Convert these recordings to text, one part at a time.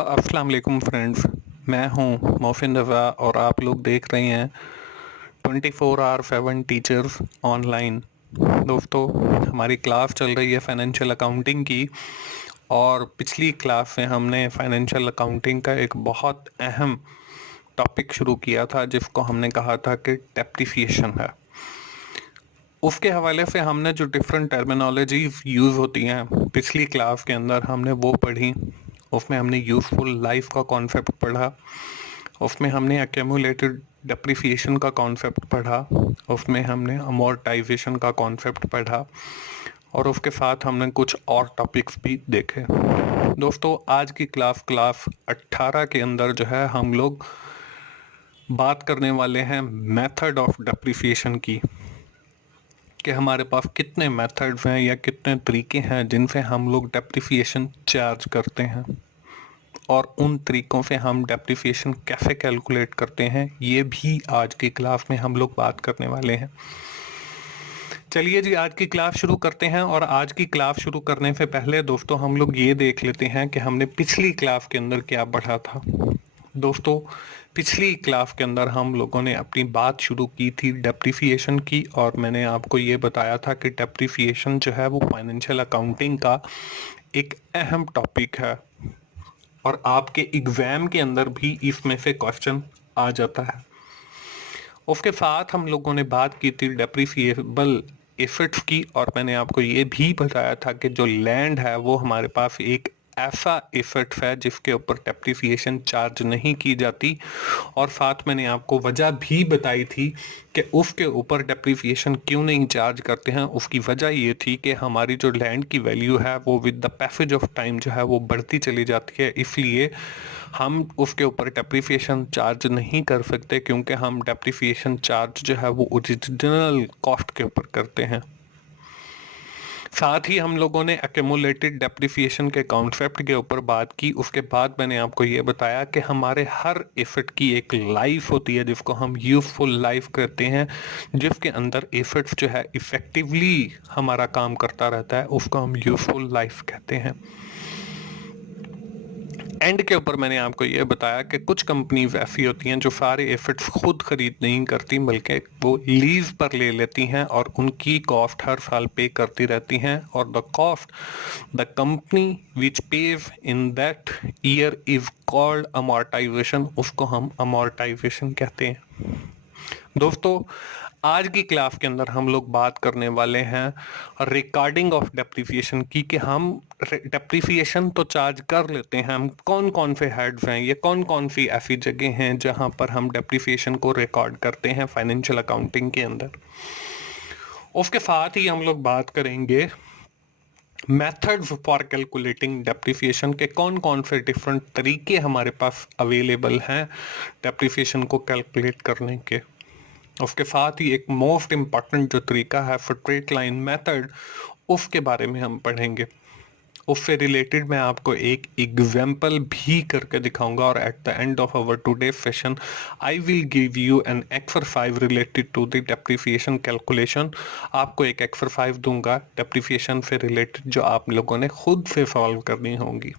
अस्सलाम वालेकुम फ्रेंड्स। मैं हूं मोहसिन रज़ा और आप लोग देख रहे हैं 24 आवर 7 टीचर्स ऑनलाइन। दोस्तों, हमारी क्लास चल रही है फाइनेंशियल अकाउंटिंग की। और पिछली क्लास में हमने फाइनेंशियल अकाउंटिंग का एक बहुत अहम टॉपिक शुरू किया था जिसको हमने कहा था कि डेप्रिसिएशन है। उसके हवाले से हमने जो डिफरेंट टर्मिनोलॉजीज यूज़ होती हैं पिछली क्लास के अंदर हमने वो पढ़ी। उसमें हमने यूज़फुल लाइफ का कॉन्सेप्ट पढ़ा। उसमें हमने एक्यूमुलेटेड डेप्रिसिएशन का कॉन्सेप्ट पढ़ा। उसमें हमने अमोर्टाइजेशन का कॉन्सेप्ट पढ़ा। और उसके साथ हमने कुछ और टॉपिक्स भी देखे। दोस्तों, आज की क्लास क्लास 18 के अंदर जो है हम लोग बात करने वाले हैं मेथड ऑफ डेप्रिसिएशन की, कि हमारे पास कितने मेथड्स हैं या कितने तरीके हैं जिनसे हम लोग डेप्रिसिएशन चार्ज करते हैं, और उन तरीकों से हम डेप्रिसिएशन कैसे कैलकुलेट करते हैं ये भी आज की क्लास में हम लोग बात करने वाले हैं। चलिए जी, आज की क्लास शुरू करते हैं। और आज की क्लास शुरू करने से पहले दोस्तों हम लोग ये देख लेते हैं कि हमने पिछली क्लास के अंदर क्या पढ़ा था। दोस्तों, पिछली क्लास के अंदर हम लोगों ने अपनी बात शुरू की थी डेप्रिसिएशन की, और मैंने आपको ये बताया था कि डेप्रिसिएशन जो है वो फाइनेंशियल अकाउंटिंग का एक अहम टॉपिक है और आपके एग्जाम के अंदर भी इसमें से क्वेश्चन आ जाता है। उसके साथ हम लोगों ने बात की थी डेप्रिसिएबल एसेट्स की, और मैंने आपको ये भी बताया था कि जो लैंड है वो हमारे पास एक ऐसा एसेट है जिसके ऊपर डेप्रिसिएशन चार्ज नहीं की जाती। और साथ मैंने आपको वजह भी बताई थी कि उसके ऊपर डेप्रिसिएशन क्यों नहीं चार्ज करते हैं। उसकी वजह ये थी कि हमारी जो लैंड की वैल्यू है वो with the passage of time जो है वो बढ़ती चली जाती है, इसलिए हम उसके ऊपर डेप्रिसिएशन चार्ज नहीं कर सकते, क्योंकि हम डेप्रिसिएशन चार्ज जो है वो ओरिजिनल कॉस्ट के ऊपर करते हैं। साथ ही हम लोगों ने एक्यूमुलेटेड डेप्रिसिएशन के कॉन्सेप्ट के ऊपर बात की। उसके बाद मैंने आपको ये बताया कि हमारे हर एसेट की एक लाइफ होती है जिसको हम यूजफुल लाइफ कहते हैं, जिसके अंदर एसेट्स जो है इफेक्टिवली हमारा काम करता रहता है, उसको हम यूजफुल लाइफ कहते हैं। एंड के ऊपर मैंने आपको ये बताया कि कुछ कंपनीज ऐसी होती हैं जो सारे एसेट्स खुद खरीद नहीं करती, बल्कि वो लीज पर ले लेती हैं और उनकी कॉस्ट हर साल पे करती रहती हैं, और the cost the company which page in that year is called amortisation. उसको हम अमोर्टाइजेशन कहते हैं। दोस्तों, आज की क्लास के अंदर हम लोग बात करने वाले हैं रिकॉर्डिंग ऑफ डेप्रिसिएशन की, कि हम डेप्रिसिएशन तो चार्ज कर लेते हैं, हम कौन कौन से हेड्स हैं, ये कौन कौन सी ऐसी जगह हैं जहां पर हम डेप्रिसिएशन को रिकॉर्ड करते हैं फाइनेंशियल अकाउंटिंग के अंदर। उसके साथ ही हम लोग बात करेंगे मेथड्स फॉर कैलकुलेटिंग डेप्रिसिएशन के, कौन कौन से डिफरेंट तरीके हमारे पास अवेलेबल हैं डेप्रिसिएशन को कैलकुलेट करने के। उसके साथ ही एक मोस्ट इम्पॉर्टेंट जो तरीका है स्ट्रेट लाइन मेथड, उसके बारे में हम पढ़ेंगे। उससे रिलेटेड मैं आपको एक एग्जाम्पल भी करके दिखाऊंगा, और at the end of our today session I will give you an exercise related to the depreciation calculation. आपको एक एक्सरसाइज दूंगा डेप्रिसिएशन से रिलेटेड जो आप लोगों ने खुद से सॉल्व करनी होंगी।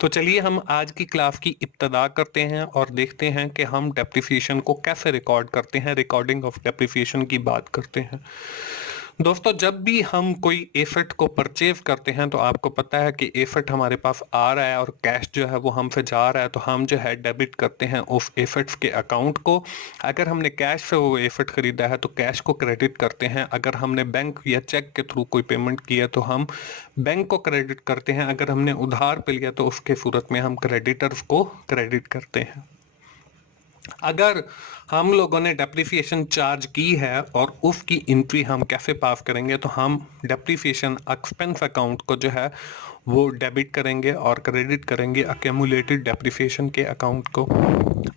तो चलिए हम आज की क्लास की इब्तदा करते हैं और देखते हैं कि हम डेप्रिसिएशन को कैसे रिकॉर्ड करते हैं, रिकॉर्डिंग ऑफ डेप्रिसिएशन की बात करते हैं। दोस्तों, जब भी हम कोई एसेट को परचेज करते हैं तो आपको पता है कि एसेट हमारे पास आ रहा है और कैश जो है वो हमसे जा रहा है, तो हम जो है डेबिट करते हैं उस एसेट्स के अकाउंट को। अगर हमने कैश से वो एसेट खरीदा है तो कैश को क्रेडिट करते हैं। अगर हमने बैंक या चेक के थ्रू कोई पेमेंट की है तो हम बैंक को क्रेडिट करते हैं। अगर हमने उधार पे लिया तो उसके सूरत में हम क्रेडिटर्स को क्रेडिट करते हैं। अगर हम लोगों ने डेप्रिसिएशन चार्ज की है और उसकी एंट्री हम कैसे पास करेंगे, तो हम डेप्रिसिएशन एक्सपेंस अकाउंट को जो है वो डेबिट करेंगे और क्रेडिट करेंगे एक्यूमुलेटेड डेप्रिसिएशन के अकाउंट को।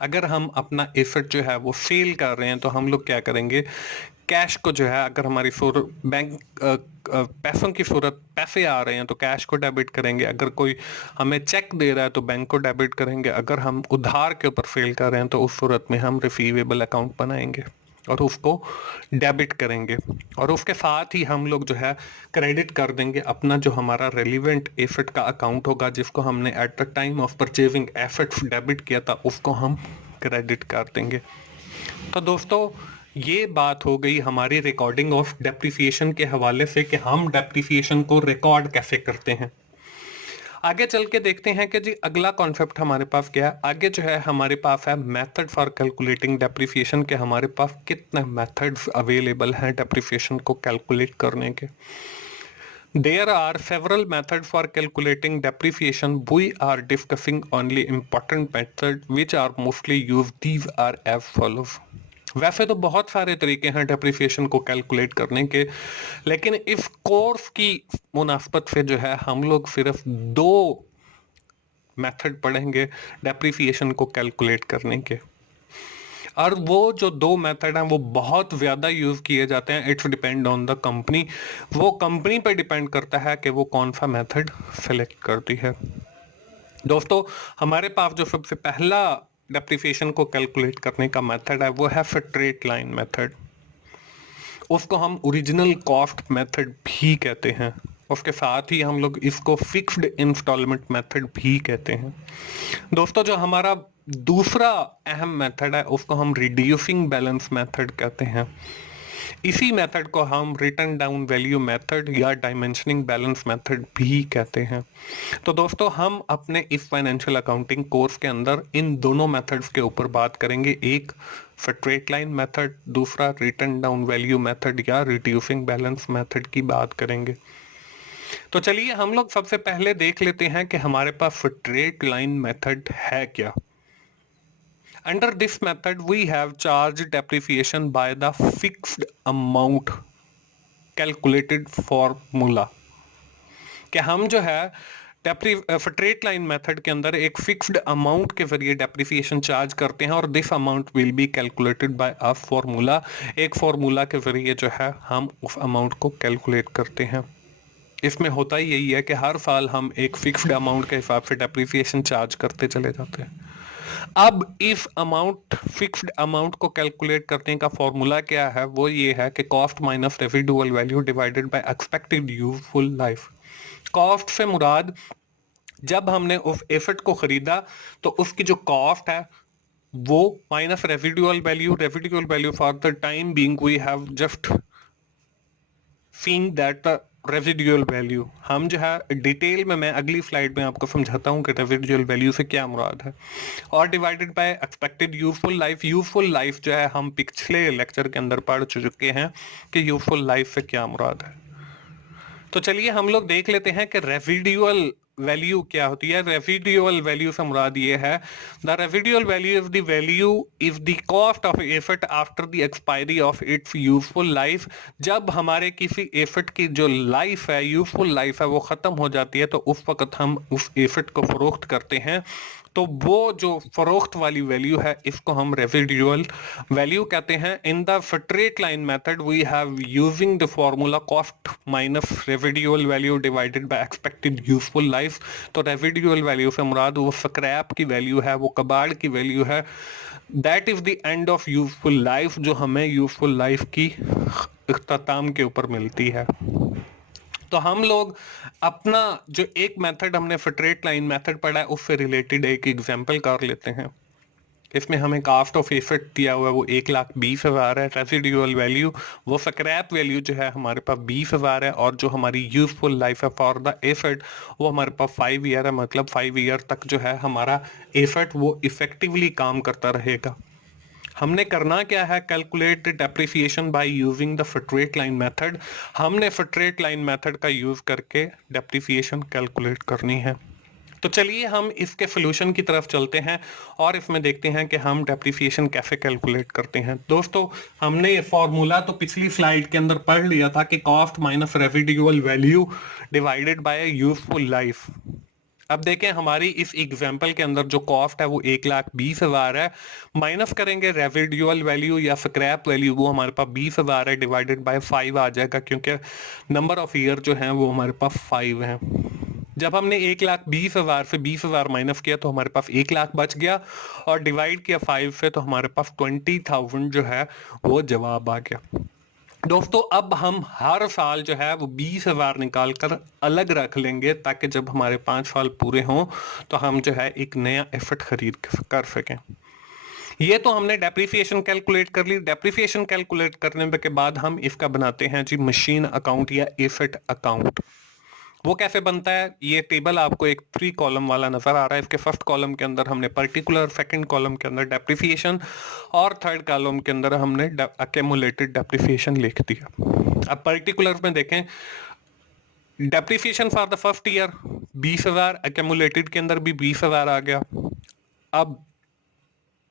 अगर हम अपना एसेट जो है वो सेल कर रहे हैं तो हम लोग क्या करेंगे, कैश को जो है, अगर हमारी बैंक पैसों की सूरत पैसे आ रहे हैं तो कैश को डेबिट करेंगे। अगर कोई हमें चेक दे रहा है तो बैंक को डेबिट करेंगे। अगर हम उधार के ऊपर सेल कर रहे हैं तो उस सूरत में हम रिसीवेबल अकाउंट बनाएंगे। और उसको डेबिट करेंगे, और उसके साथ ही हम लोग जो है क्रेडिट कर देंगे अपना जो हमारा रेलिवेंट एसेट का अकाउंट होगा, जिसको हमने at the time of purchasing assets debit किया था, उसको हम क्रेडिट कर देंगे। तो दोस्तों, ये बात हो गई हमारी रिकॉर्डिंग ऑफ डेप्रिसिएशन के हवाले से कि हम डेप्रिसिएशन को रिकॉर्ड कैसे करते हैं। आगे चल के देखते हैं कि जी अगला कॉन्सेप्ट हमारे पास क्या है। आगे जो है हमारे पास है मेथड फॉर कैलकुलेटिंग डेप्रिसिएशन के। हमारे पास कितने मेथड्स अवेलेबल हैं डेप्रिसिएशन को कैलकुलेट करने के। There are several methods for calculating depreciation. We are discussing only important methods which are mostly used. These are as follows. वैसे तो बहुत सारे तरीके हैं डेप्रिसिएशन को कैलकुलेट करने के, लेकिन इस कोर्स की मुनासबत से जो है हम लोग सिर्फ दो मेथड पढ़ेंगे डेप्रिसिएशन को कैलकुलेट करने के, और वो जो दो मेथड हैं वो बहुत ज़्यादा यूज़ किए जाते हैं। It's depend on the company, वो कंपनी पर डिपेंड करता है कि वो कौन सा मेथड सेलेक्ट करती है। दोस्तों, हमारे पास जो सबसे पहला डेप्रिसिएशन को कैलकुलेट करने का मेथड है वो है स्ट्रेट लाइन मेथड। उसको हम ओरिजिनल कॉस्ट मेथड भी कहते हैं। उसके साथ ही हम लोग इसको फिक्स्ड इंस्टॉलमेंट मेथड भी कहते हैं। दोस्तों, जो हमारा दूसरा अहम मेथड है उसको हम रिड्यूसिंग बैलेंस मेथड कहते हैं। इसी मेथड को हम रिटर्न डाउन वैल्यू मेथड या डायमेंशनिंग बैलेंस मेथड भी कहते हैं। तो दोस्तों, हम अपने इस फाइनेंशियल अकाउंटिंग कोर्स के अंदर इन दोनों मेथड्स के ऊपर बात करेंगे। एक स्ट्रेट लाइन मेथड, दूसरा रिटर्न डाउन वैल्यू मेथड या रिड्यूसिंग बैलेंस मेथड की बात करेंगे। तो चलिए हम लोग सबसे पहले देख लेते हैं कि हमारे पास स्ट्रेट लाइन मेथड है क्या। Under this method, we have charged depreciation by the fixed amount calculated formula। कि हम जो है स्ट्रेट लाइन मेथड के अंदर एक फिक्स्ड अमाउंट के जरिए डेप्रिसिएशन चार्ज करते हैं, और this amount will be calculated by a formula. एक फॉर्मूला के जरिए जो है हम उस अमाउंट को कैलकुलेट करते हैं। इसमें होता ही यही है कि हर साल हम एक फिक्स्ड अमाउंट के हिसाब से डेप्रिसिएशन चार्ज करते चले जाते हैं। अब इस अमाउंट फिक्स्ड अमाउंट को कैलकुलेट करने का फॉर्मूला क्या है, वो ये है कि cost minus residual value divided by expected useful life. Cost से मुराद जब हमने उस एसेट को खरीदा तो उसकी जो कॉस्ट है वो minus residual value for the time being we have just seen that the residual value. हम जो है डिटेल में मैं अगली स्लाइड में आपको समझाता हूँ कि रेसिडुअल वैल्यू से क्या मुराद है, और divided by expected useful life. Useful life जो है हम पिछले लेक्चर के अंदर पढ़ चुके हैं कि यूजफुल लाइफ से क्या मुराद है। तो चलिए हम लोग देख लेते हैं कि रेसिडुअल वैल्यू क्या होती है। रेसिडुअल वैल्यू से मुराद ये है, the residual value is the value is the cost of asset after the expiry of its useful life. जब हमारे किसी एसेट की जो लाइफ है, यूजफुल लाइफ है, वो खत्म हो जाती है तो उस वक्त हम उस एसेट को फरोख्त करते हैं। तो वो जो फरोख्त वाली वैल्यू है इसको हम रेसिडुअल वैल्यू कहते हैं। In the straight line method we have using the formula cost minus residual value divided by expected useful life. तो रेसिडुअल वैल्यू से मुराद वो स्क्रैप की वैल्यू है, वो कबाड़ की वैल्यू है, that is the end of useful life, जो हमें यूजफुल लाइफ की इख्तिताम के ऊपर मिलती है। तो हम लोग अपना जो एक मेथड हमने स्ट्रेट लाइन मेथड पढ़ा है उससे रिलेटेड एक एग्जांपल कर लेते हैं। इसमें हमें कास्ट ऑफ एसेट दिया हुआ है वो 1,20,000 है। रेसिडुअल वैल्यू वो स्क्रैप वैल्यू जो है हमारे पास 20,000 है, और जो हमारी यूजफुल लाइफ है फॉर द एसेट वो हमारे पास 5 ईयर है। मतलब 5 ईयर तक जो है हमारा एसेट वो इफेक्टिवली काम करता रहेगा। हमने करना क्या है, calculate depreciation by using the straight line method. हमने स्ट्रेट लाइन मेथड का यूज करके डेप्रिसिएशन कैलकुलेट करनी है। तो चलिए हम इसके सोल्यूशन की तरफ चलते हैं और इसमें देखते हैं कि हम डेप्रिसिएशन कैसे कैलकुलेट करते हैं। दोस्तों, हमने ये फॉर्मूला तो पिछली स्लाइड के अंदर पढ़ लिया था कि cost minus residual value divided bye useful life. अब देखें हमारी इस एग्जाम्पल के अंदर जो कॉस्ट है वो 1,20,000 है, माइनस करेंगे रेसिडुअल वैल्यू या स्क्रैप वैल्यू, वो हमारे पास 20,000 है, डिवाइडेड बाय 5 आ जाएगा, क्योंकि नंबर ऑफ ईयर जो है वो हमारे पास 5 है। जब हमने 1,20,000 से 20,000 माइनस किया तो हमारे पास 1,00,000 बच गया, और डिवाइड किया 5 से तो हमारे पास 20,000 जो है वो जवाब आ गया। दोस्तों अब हम हर साल जो है वो 20,000 निकाल कर अलग रख लेंगे, ताकि जब हमारे 5 साल पूरे हों तो हम जो है एक नया एफर्ट खरीद कर सकें। ये तो हमने डेप्रिसिएशन कैलकुलेट कर ली। डेप्रिसिएशन कैलकुलेट करने के बाद हम इसका बनाते हैं जी मशीन अकाउंट या एसेट अकाउंट। वो कैसे बनता है? ये टेबल आपको एक 3 कॉलम वाला नजर आ रहा है। इसके फर्स्ट कॉलम के अंदर हमने पर्टिकुलर, सेकंड कॉलम के अंदर डेप्रिसिएशन, और थर्ड कॉलम के अंदर हमने अकेमुलेटेड डेप्रिसिएशन लिख दिया। अब पर्टिकुलर में देखें, depreciation for the first year 20,000, accumulated के अंदर भी 20,000 आ गया। अब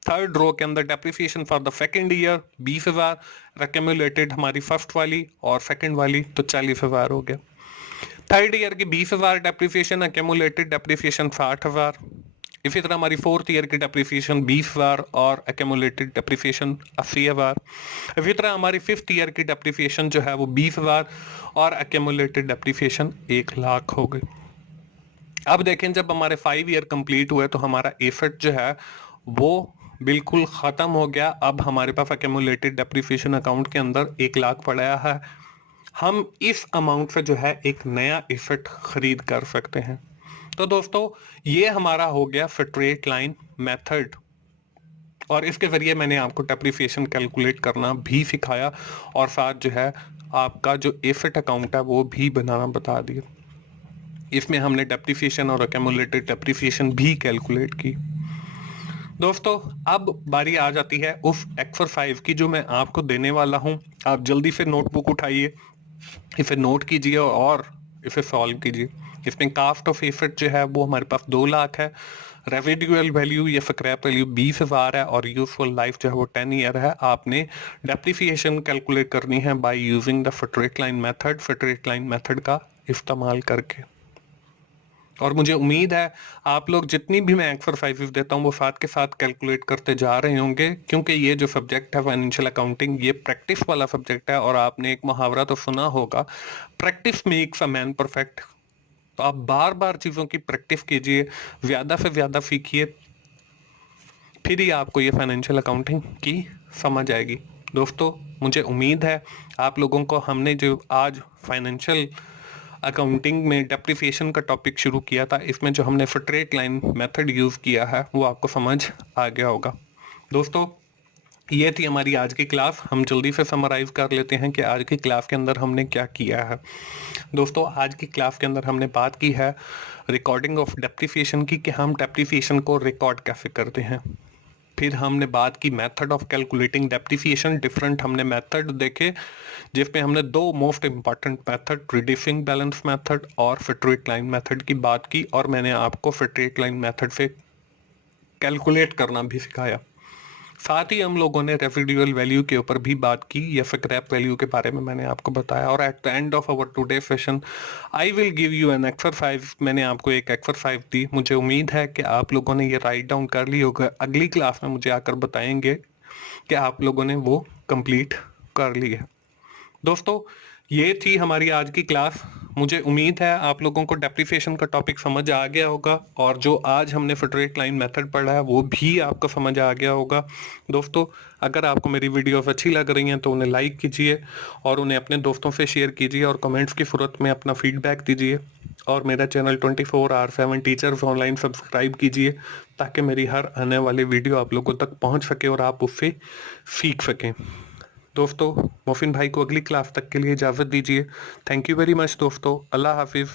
थर्ड रो के अंदर depreciation for the second year 20,000, accumulated हमारी फर्स्ट वाली और सेकंड वाली तो 40,000 हो गया। थर्ड ईयर की 20,000 डेप्रिसिएशन, अकेमुलेटेड डेप्रिसिएशन 60,000। इसी तरह हमारी फोर्थ ईयर की डेप्रिसिएशन 20,000 और अकेमुलेटेड डेप्रिसिएशन 80,000। इसी तरह हमारी फिफ्थ ईयर की डेप्रिसिएशन जो है वो 20,000 और अकेमुलेटेड डेप्रिसिएशन 1,00,000 हो गई। अब देखें, जब हमारे 5 ईयर कंप्लीट हुए तो हमारा एसेट जो है वो बिल्कुल खत्म हो गया। अब हमारे पास अकेमुलेटेड डेप्रिसिएशन अकाउंट के अंदर 1,00,000 पड़ा है। हम इस अमाउंट से जो है एक नया एसेट खरीद कर सकते हैं। तो दोस्तों ये हमारा हो गया स्ट्रेट लाइन मेथड, और इसके जरिए मैंने आपको डेप्रिसिएशन कैलकुलेट करना भी सिखाया, और साथ जो है आपका जो एसेट अकाउंट है वो भी बनाना बता दिया। इसमें हमने डेप्रिसिएशन और अकेमुलेटेड डेप्रिसिएशन भी कैलकुलेट की। दोस्तों अब बारी आ जाती है उस एक्सरसाइज की जो मैं आपको देने वाला हूं। आप जल्दी से नोटबुक उठाइए, इसे नोट कीजिए और इसे सॉल्व कीजिए। इसमें कास्ट ऑफ एसेट जो है वो हमारे पास 2,00,000 है, रेसिडुअल वैल्यू या स्क्रैप वैल्यू 20,000 है, और यूजफुल लाइफ जो है वो 10 ईयर है। आपने डेप्रिसिएशन कैलकुलेट करनी है by using the straight line method, straight line method का इस्तेमाल करके। और मुझे उम्मीद है आप लोग जितनी भी मैं एक्सरसाइजेस देता हूँ वो साथ के साथ कैलकुलेट करते जा रहे होंगे, क्योंकि ये जो सब्जेक्ट है फाइनेंशियल अकाउंटिंग ये प्रैक्टिस वाला सब्जेक्ट है। और आपने एक मुहावरा तो सुना होगा, practice makes a man perfect. तो आप बार बार चीज़ों की प्रैक्टिस कीजिए, ज़्यादा से ज़्यादा सीखिए, फिर ही आपको ये फाइनेंशियल अकाउंटिंग की समझ आएगी। दोस्तों मुझे उम्मीद है आप लोगों को हमने जो आज फाइनेंशियल अकाउंटिंग में डेप्रिसिएशन का टॉपिक शुरू किया था, इसमें जो हमने स्ट्रेट लाइन मेथड यूज़ किया है वो आपको समझ आ गया होगा। दोस्तों ये थी हमारी आज की क्लास। हम जल्दी से समराइज कर लेते हैं कि आज की क्लास के अंदर हमने क्या किया है। दोस्तों आज की क्लास के अंदर हमने बात की है रिकॉर्डिंग ऑफ डेप्रिसिएशन की, कि हम डेप्रिसिएशन को रिकॉर्ड कैसे करते हैं। फिर हमने बात की method of calculating depreciation. Different हमने मेथड देखे, जिसमें हमने 2 most important method, reducing balance method और स्ट्रेट लाइन मेथड की बात की, और मैंने आपको स्ट्रेट लाइन मेथड से कैलकुलेट करना भी सिखाया। साथ ही हम लोगों ने रेसिडुअल वैल्यू के ऊपर भी बात की, या स्क्रैप वैल्यू के बारे में मैंने आपको बताया। और at the end of our today session I will give you an exercise. मैंने आपको एक एक्सरसाइज दी, मुझे उम्मीद है कि आप लोगों ने ये राइट डाउन कर ली होगा। अगली क्लास में मुझे आकर बताएंगे कि आप लोगों ने वो कंप्लीट कर ली है। दोस्तों ये थी हमारी आज की क्लास। मुझे उम्मीद है आप लोगों को डेप्रिसिएशन का टॉपिक समझ आ गया होगा, और जो आज हमने स्ट्रेट लाइन मेथड पढ़ा है वो भी आपको समझ आ गया होगा। दोस्तों अगर आपको मेरी वीडियोस अच्छी लग रही हैं तो उन्हें लाइक कीजिए, और उन्हें अपने दोस्तों से शेयर कीजिए, और कमेंट्स की सूरत में अपना फीडबैक दीजिए। और मेरा चैनल 24/7 टीचर्स ऑनलाइन सब्सक्राइब कीजिए, ताकि मेरी हर आने वाली वीडियो आप लोगों तक पहुँच सके और आप उससे सीख सकें। दोस्तों मोफिन भाई को अगली क्लास तक के लिए इजाज़त दीजिए। थैंक यू वेरी मच दोस्तों। अल्लाह हाफिज़।